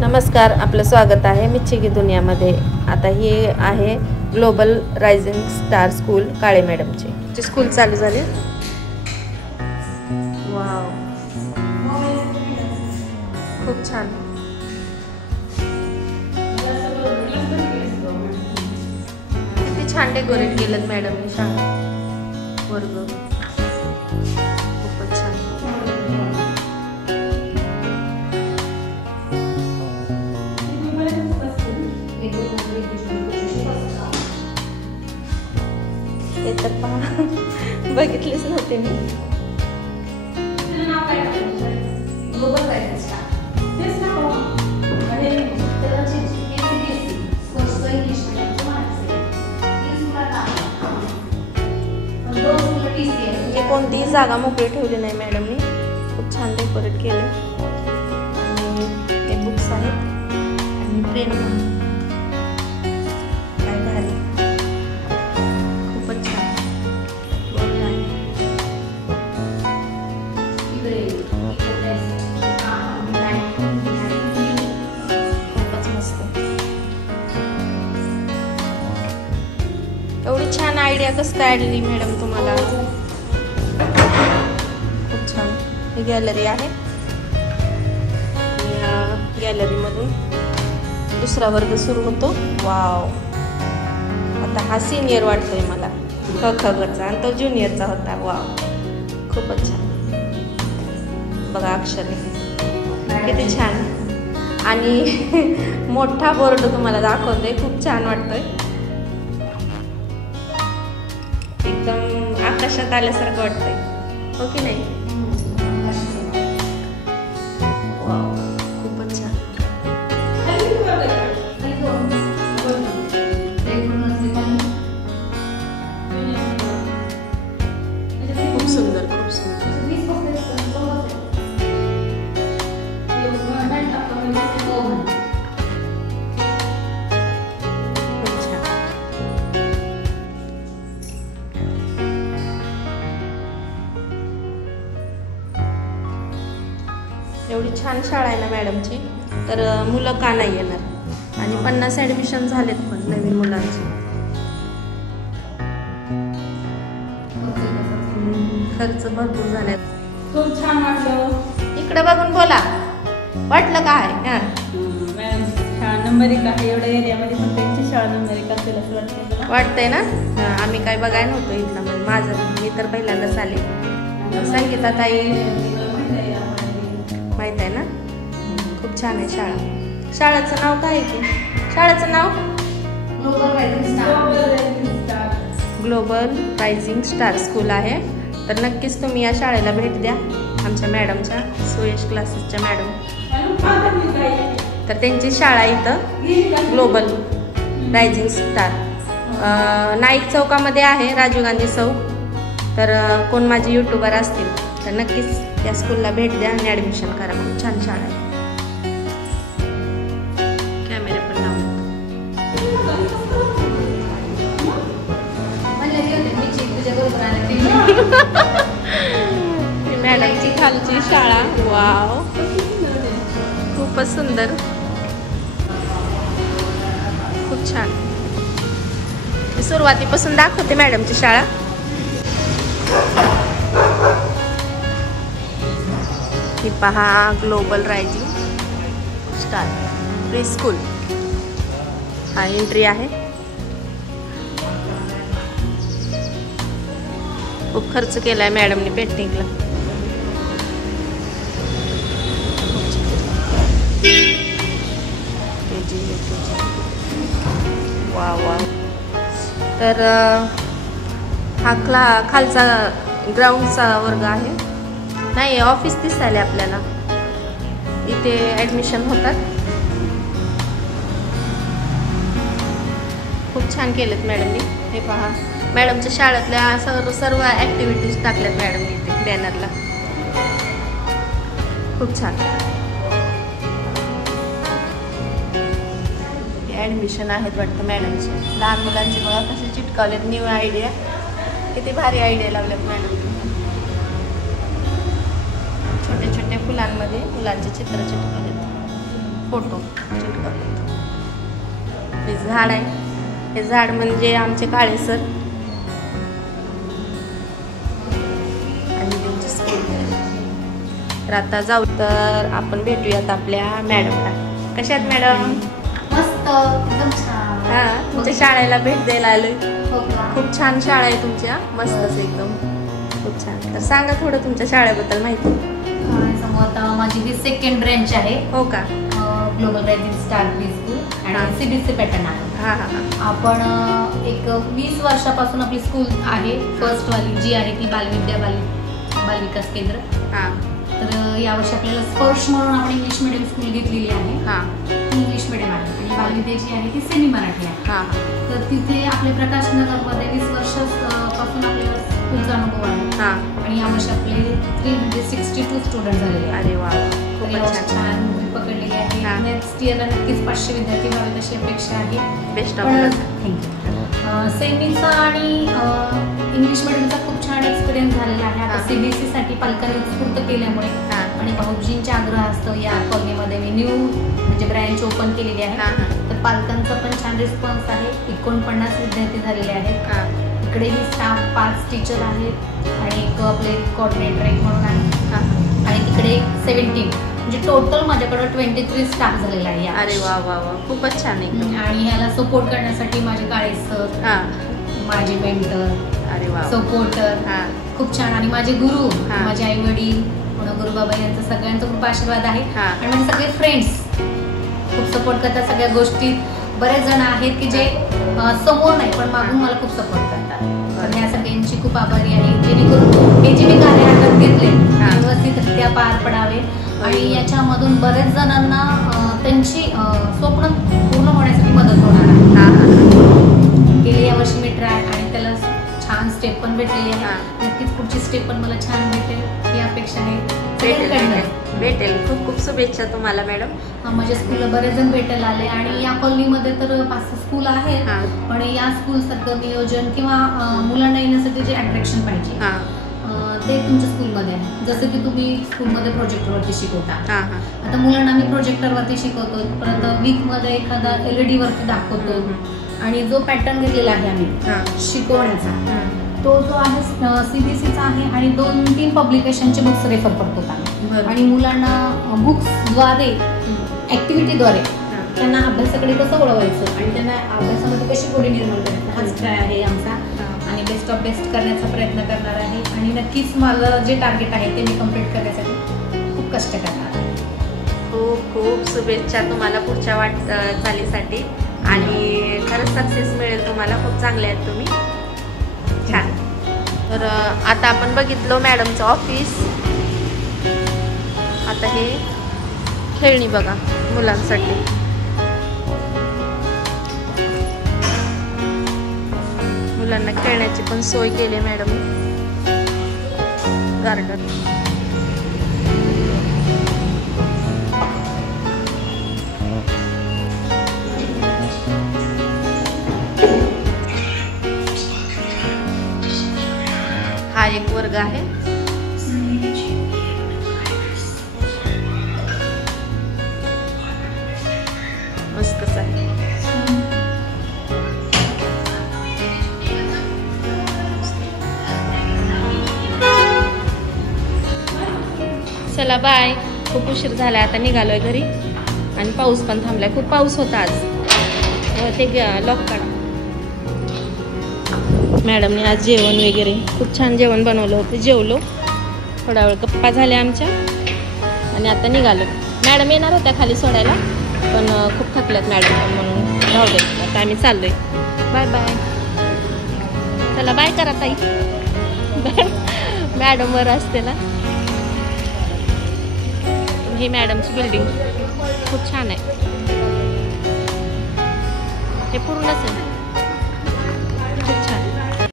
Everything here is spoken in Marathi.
नमस्कार, आपलं स्वागत आहे मिच्छिगी दुनियामध्ये। आता ही आहे ग्लोबल रायझिंग स्टार स्कूल काळे मॅडमची स्कूल चालू झाले। वाव, खूप छान। किती छान डेकोरेट केलं मॅडमनी शाळा वर्ग, खूपच छान। ते तर पहा, बघितलेच नव्हते मी। कोणतीही जागा मोकळी ठेवली नाही मॅडमनी, खूप छान डेकोरेट केलं। आणि हे बुक्स आहेत आणि पेन पण काय भारी, खूपच छान। बोर्ड आहे, खूपच मस्त। एवढी छान आयडिया कसं काय आली मॅडम तुम्हाला? खूप छान। ही गॅलरी आहे, या गॅलरी मधून दुसरा वर्ग सुरू होतो। वाव, आता हा सिनियर वाटतोय मला, क ख गचा, आणि तो ज्युनियरचा होता। वाव, खूपच छान। बघा अक्षरे किती छान, आणि मोठा बोर्ड तुम्हाला दाखवते, खूप छान वाटतोय। एकदम आकाशात आल्यासारखं वाटतंय, हो की नाही? वाव, खूपच छान। खूप सुंदर, खूप सुंदर। एवढी छान शाळा आहे ना मॅडमची, तर मुलं का नाही येणार? आणि 50 ॲडमिशन झालेत पण नवीन मुलांची। खर्च भरपूर झाल्यात। खूप छान वाटलं। इकडे बघून बोला, वाटलं काय? मॅडम शाळा नंबर 1 आहे एवढ्या एरियामध्ये, पण त्यांची शाळा नंबर 1 असेल असं वाटतंय। वाटतंय ना? आम्ही काय बघायला नव्हतो इथलं, माझं मी तर पहिल्यांदाच आले। संगीता ताई माहित आहे ना? खूप छान आहे शाळा। शाळेचं नाव काय आहे? शाळेचं नाव ग्लोबल रायझिंग स्टार स्कूल आहे। तर नक्कीच तुम्ही या शाळेला भेट द्या, आमच्या मॅडमच्या, सुयश क्लासेसच्या मॅडम। तर त्यांची शाळा इथं ग्लोबल रायझिंग स्टार नाईक चौकामध्ये आहे, राजीव गांधी चौक। तर कोण माझे यूट्यूबर असतील तर नक्कीच या स्कूलला भेट द्या आणि ॲडमिशन करा। खूप छान शाळा आहे। कॅमेरे पण लावून मॅडमची खालची शाळा। वाव, खूपच सुंदर, खूप छान। सुरुवातीपासून दाखवते मॅडमची शाळा। ही पहा, global rising star pre school, हा एंट्री आहे। खूप खर्च केलाय मॅडमने पेंटिंगला। वा वा। तर हा खालचा ग्राउंडचा वर्ग आहे, नाही ऑफिस दिसायला आपल्याला, इथे ॲडमिशन होतात। खूप छान केलेत मॅडमनी। हे पहा, मॅडमच्या शाळेतल्या सर्व ॲक्टिव्हिटीज टाकल्यात मॅडमनी इथे बॅनरला, खूप छान। ॲडमिशन आहेत वाटतं मॅडमचे, लहान मुलांचे। बघा कसे चिटकावलेत, न्यू आयडिया, किती भारी आयडिया लावल्यात मॅडम। छोटे छोटे फुलांमध्ये मुलांचे चित्र चिटकवलेत। फोटो चिटकवतो. हे झाड आहे, हे झाड म्हणजे आमचे काळे सर आणि त्यांची स्कूल. तर आता जाऊ, तर आपण भेटूयात आपल्या मॅडमला. कशा आहेत मॅडम? मस्त, एकदम छान. हां, तुमच्या शाळेला भेट द्यायला आलोय. हो का? खूप छान शाळा आहे तुमच्या, मस्तच एकदम, खूप छान. तर सांगा थोडं तुमच्या शाळेबद्दल माहिती. समोर आता माझी ही सेकंड ब्रँच आहे. हो का? Global rising star pre school आणि CBSE पॅटर्न आहे. हां हां हां. आपण एक 20 वर्षापासून आपली स्कूल आहे, फर्स्ट वाली जी आहे ती बालविद्या बालविकास केंद्र. हां. तर यावर्षी आपल्याला स्पर्श म्हणून आपण इंग्लिश मिडियम स्कूल घेतलेली आहे. हां. इंग्लिश मिडियम आहे आणि बालविद्या जी आहे ती सेमी मराठी आहे. हां. तर तिथे आपले प्रकाश नगरमध्ये 20 वर्षापासून आपल्याला स्कूलचा अनुभव आहे. हां. आणि यावर्षी आपले 362 स्टुडंट झालेले आहेत. अरे वा, तर खूपच यावर्षी छान. छान मुली पकडलेली आहे. हां. नेक्स्ट इयरला नक्कीच 500 विद्यार्थी व्हावेत अशी अपेक्षा आहे. बेस्ट ऑफ पण लक. थँक्यू. सेमीचा आणि इंग्लिश मिडियमचा खूप छान एक्सपिरियन्स झालेला आहे. आता हां. CBSE साठी पालकांनी उत्स्फूर्त केल्यामुळे हां. आणि भाऊजींच्या आग्रहास्तव या कॉलनीमध्ये मी न्यू म्हणजे ब्रँच ओपन केलेली आहे. हां हां. तर पालकांचा पण छान रिस्पॉन्स आहे. 49 विद्यार्थी झालेले आहेत. हां. इकडेही स्टाफ 5 टीचर आहेत आणि एक आपले कोऑर्डिनेटर एक म्हणून आहे. हां. आणि तिकडे 17 म्हणजे टोटल माझ्याकडे 23 स्टाफ झालेला आहे. अरे वा वा वा, खूपच छान एकदम. आणि याला सपोर्ट करण्यासाठी माझे काळे सर, हां. माझे मेंटर, अरे वा. सपोर्टर हां. खूप छान. आणि माझे गुरु, हां. माझे आई वडील, गुरुबाबा यांचा सगळ्यांचा खूप आशीर्वाद आहे. हां. आणि माझे सगळे फ्रेंड्स खूप सपोर्ट करतात सगळ्या गोष्टीत. बरेच जण आहेत की जे समोर नाही पण मागून मला खूप सपोर्ट करतात. तर ह्या सगळ्यांची खूप आभारी आहे, जेणेकरून हे जे मी कार्य हातात घेतले हां. व्यवस्थितरित्या पार पडावे आणि याच्यामधून बरेच जणांना त्यांची स्वप्न पूर्ण होण्यासाठी मदत होणार आहे. हां हां. गेल्या यावर्षी मी ट्राय आणि त्याला छान स्टेप पण भेटलेली आहे. हां. नक्कीच पुढची स्टेप पण मला छान भेटेल ही अपेक्षा आहे. भेटेल सगळ्यांकडनं. भेटेल. खूप खूप शुभेच्छा तुम्हाला मॅडम. माझ्या स्कूलला बरेच जण भेटायला आले आणि या कॉलनीमध्ये तर 5 स्कूल आहेत. हां. पण या स्कूल सारखं नियोजन किंवा मुलांना येण्यासाठी जे अट्रॅक्शन पाहिजे हां ते तुमच्या स्कूलमध्ये आहे. जसं की तुम्ही स्कूलमध्ये प्रोजेक्टरवरती शिकवता. हां हां. आता मुलांना मी प्रोजेक्टरवरती शिकवतो, परत वीकमध्ये एखादा LED वरती दाखवतो. आणि जो पॅटर्न घेतलेला आहे आम्ही हां. शिकवण्याचा हां. तो जो आहे CBSEचा आहे आणि 2-3 पब्लिकेशनचे बुक्स रेफर करतो आम्ही. बरं. आणि मुलांना बुक्सद्वारे ॲक्टिव्हिटीद्वारे त्यांना अभ्यासाकडे कसं वळवायचं आणि त्यांना अभ्यासामध्ये कशी गोडी निर्माण करायचं हाच ट्राय आहे आमचा. आणि बेस्ट ऑफ बेस्ट करण्याचा प्रयत्न करणार आहे आणि नक्कीच मला जे टार्गेट आहे ते मी कम्प्लीट करण्यासाठी खूप कष्ट करणार आहे. खूप खूप शुभेच्छा तुम्हाला पुढच्या वाटचालीसाठी आणि खरंच सक्सेस मिळेल तुम्हाला. खूप चांगले आहेत तुम्ही, छान. तर आता आपण बघितलं मॅडमचं ऑफिस. आता हे खेळणी बघा मुलांसाठी. मुलांना खेळण्याची पण सोय केली मॅडम. गार्डन. हा एक वर्ग आहे. मस्तच आहे. चला बाय. खूप उशीर झाला, आता निघालोय घरी आणि पाऊस पण थांबलाय. खूप पाऊस होता आज. ते लॉक काढा. मॅडमने आज जेवण वगैरे खूप छान जेवण बनवलं होतं. जेवलो, थोडा वेळ गप्पा झाल्या आमच्या आणि आता निघालो. मॅडम येणार होत्या खाली सोडायला पण खूप थकल्यात मॅडम पण, म्हणून राहू देत. आता आम्ही चाललोय. Bye bye. चला बाय करा ताई. मॅडम वर असते ना. ही मॅडमची बिल्डिंग खूप छान आहे. हे पूर्णच आहे.